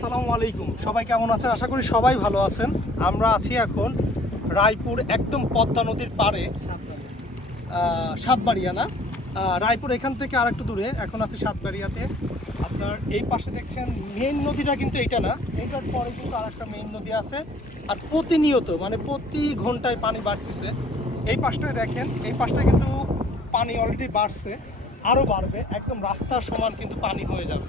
আসসালামু আলাইকুম। সবাই কেমন আছেন? আশা করি সবাই ভালো আছেন। আমরা আছি এখন রায়পুর একদম পদ্মা নদীর আহ, সাতবাড়িয়া না? রায়পুর এখান থেকে আর একটু দূরে। এখন আছি সাতবাড়িয়াতে। আপনার এই পাশে দেখছেন মেইন নদীটা কিন্তু এইটা না। এইটার পরে কিন্তু আর একটা মেইন নদী আছে। আর প্রতিনিয়ত মানে প্রতি ঘন্টায় পানি বাড়তেছে। এই পাশটায় দেখেন এই পাশটায় কিন্তু পানি অলরেডি বাড়ছে। আরও বাড়বে। একদম রাস্তার সমান কিন্তু পানি হয়ে যাবে।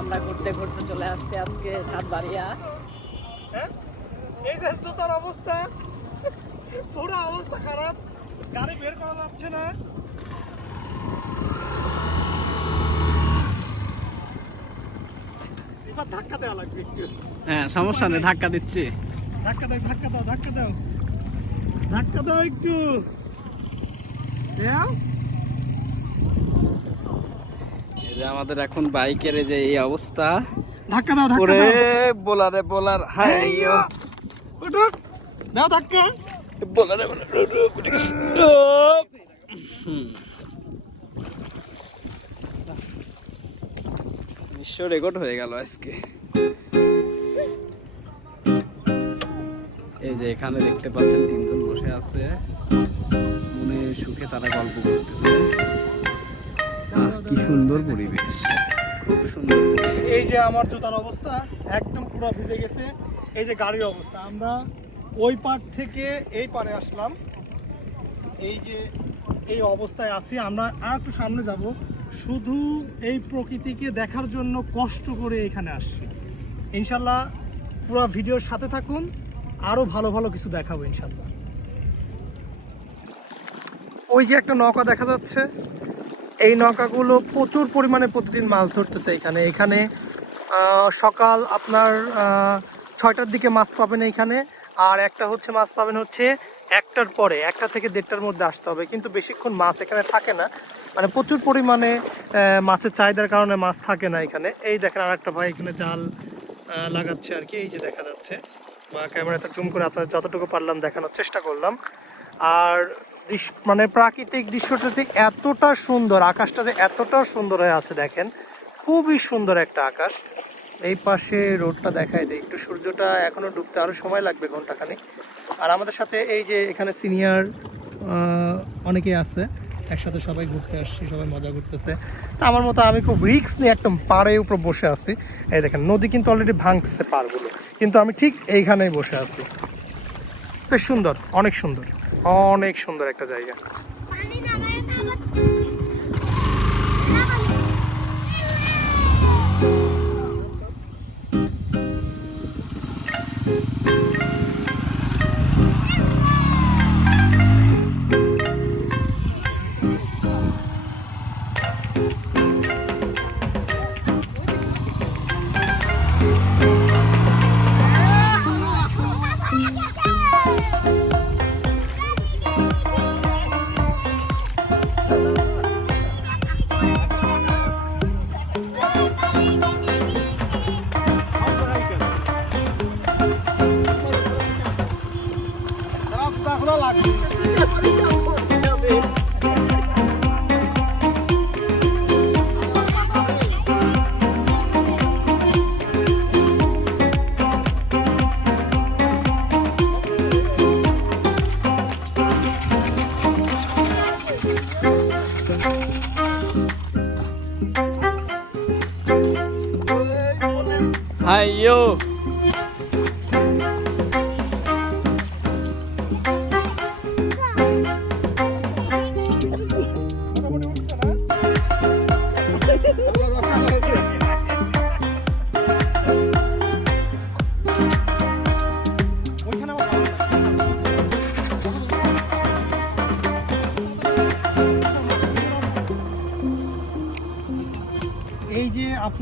আমরা ঘুরতে ঘুরতে চলে আসছি আজকে সাতবাড়িয়া। হ্যাঁ? এই যে জুতার অবস্থা। পুরো অবস্থা খারাপ। গাড়ি বের করা যাচ্ছে না। এবার ধাক্কা দেওয়া লাগবে একটু। হ্যাঁ সমস্যা নেই ধাক্কা দিচ্ছি। ধাক্কা দাও ধাক্কা দাও ধাক্কা দাও। ধাক্কা দাও একটু। আমাদের এখন বাইকের এই যে এই অবস্থা। ধাক্কা দাও ধাক্কা দাও। বোলারে বোলার এই, দাও ধাক্কা। বোলারে বোলার বিশ্ব রেকর্ড হয়ে গেল আজকে। এই যে এখানে দেখতে পাচ্ছেন তিনজন বসে আছে। সুখে তারা গল্প করতেছে। কি সুন্দর পরিবেশ। এই যে আমার জুতার অবস্থা, একদম পুরো ভিজে গেছে। এই যে গাড়ির অবস্থা, আমরা ওই পার থেকে এই পারে আসলাম। এই যে এই অবস্থায় আছি, আমরা আর একটু সামনে যাব। শুধু এই প্রকৃতিকে দেখার জন্য কষ্ট করে এখানে আসছি। ইনশাল্লাহ পুরো ভিডিওর সাথে থাকুন আরও ভালো ভালো কিছু দেখাবো ইনশাল্লাহ। ওই যে একটা নৌকা দেখা যাচ্ছে, এই নৌকাগুলো প্রচুর পরিমাণে প্রতিদিন মাছ ধরতেছে এখানে। এখানে সকাল আপনার ছয়টার দিকে মাছ পাবেন এখানে আর একটা হচ্ছে মাছ পাবেন হচ্ছে একটার পরে, একটা থেকে দেড়টার মধ্যে আসতে হবে। কিন্তু বেশিক্ষণ মাছ এখানে থাকে না। মানে প্রচুর পরিমাণে মাছের চাহিদার কারণে মাছ থাকে না এখানে। এই দেখেন আর একটা ভাই এখানে জাল লাগাচ্ছে আর কি। এই যে দেখা যাচ্ছে, বা ক্যামেরাটা জুম করে আপনার যতটুকু পারলাম দেখানোর চেষ্টা করলাম। আর মানে প্রাকৃতিক দৃশ্যটা যে এতটা সুন্দর, আকাশটা যে এতটা সুন্দর হয়ে আছে দেখেন, খুবই সুন্দর একটা আকাশ। এই পাশে রোডটা দেখায় দেয় একটু সূর্যটা এখনও ডুবতে আরও সময় লাগবে ঘন্টাখানি আর আমাদের সাথে এই যে এখানে সিনিয়র অনেকেই আছে, একসাথে সবাই ঘুরতে আসছি, সবাই মজা করতেছে। তা আমার মতো আমি খুব রিক্স নিয়ে একদম পাড়ের উপর বসে আছি। এই দেখেন, নদী কিন্তু অলরেডি ভাঙতেছে পাড়গুলো, কিন্তু আমি ঠিক এইখানেই বসে আছি। বেশ সুন্দর, অনেক সুন্দর। অনেক সুন্দর একটা জায়গা। পানি নামায় না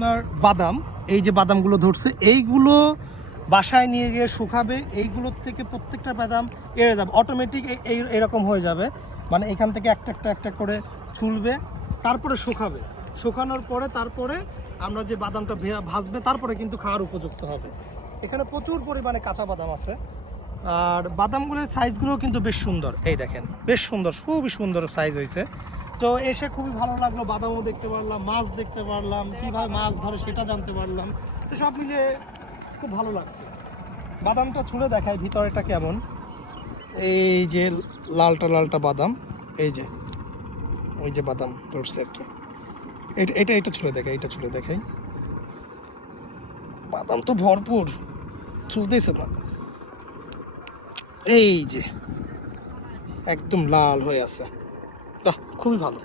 আপনার বাদাম, এই যে বাদামগুলো ধরছে, এইগুলো বাসায় নিয়ে গিয়ে শুকাবে, এইগুলোর থেকে প্রত্যেকটা বাদাম এড়ে যাবে অটোমেটিক এই এরকম হয়ে যাবে। মানে এখান থেকে একটা একটা একটা করে ছুলবে, তারপরে শুকাবে। শুকানোর পরে তারপরে আমরা যে বাদামটা ভাজবে, তারপরে কিন্তু খাওয়ার উপযুক্ত হবে। এখানে প্রচুর পরিমাণে কাঁচা বাদাম আছে। আর বাদামগুলোর সাইজগুলো কিন্তু বেশ সুন্দর। এই দেখেন, বেশ সুন্দর, খুবই সুন্দর সাইজ হয়েছে। তো এসে খুবই ভালো লাগল, বাদামও দেখতে পারলাম, মাছ দেখতে পারলাম, কীভাবে মাছ ধরে সেটা জানতে পারলাম। তো সব মিলিয়ে খুব ভালো লাগছে। বাদামটা ছুঁড়ে দেখায় ভিতরেটা কেমন? এই যে লালটা লালটা বাদাম, এই যে, ওই যে বাদাম ধরছে আর কি। এটা এটা এটা ছুঁড়ে দেখাই, এটা ছুঁড়ে দেখাই। বাদাম তো ভরপুর ছুলতেছে না। এই যে, একদম লাল হয়ে আছে। বাহ খুবই ভালো।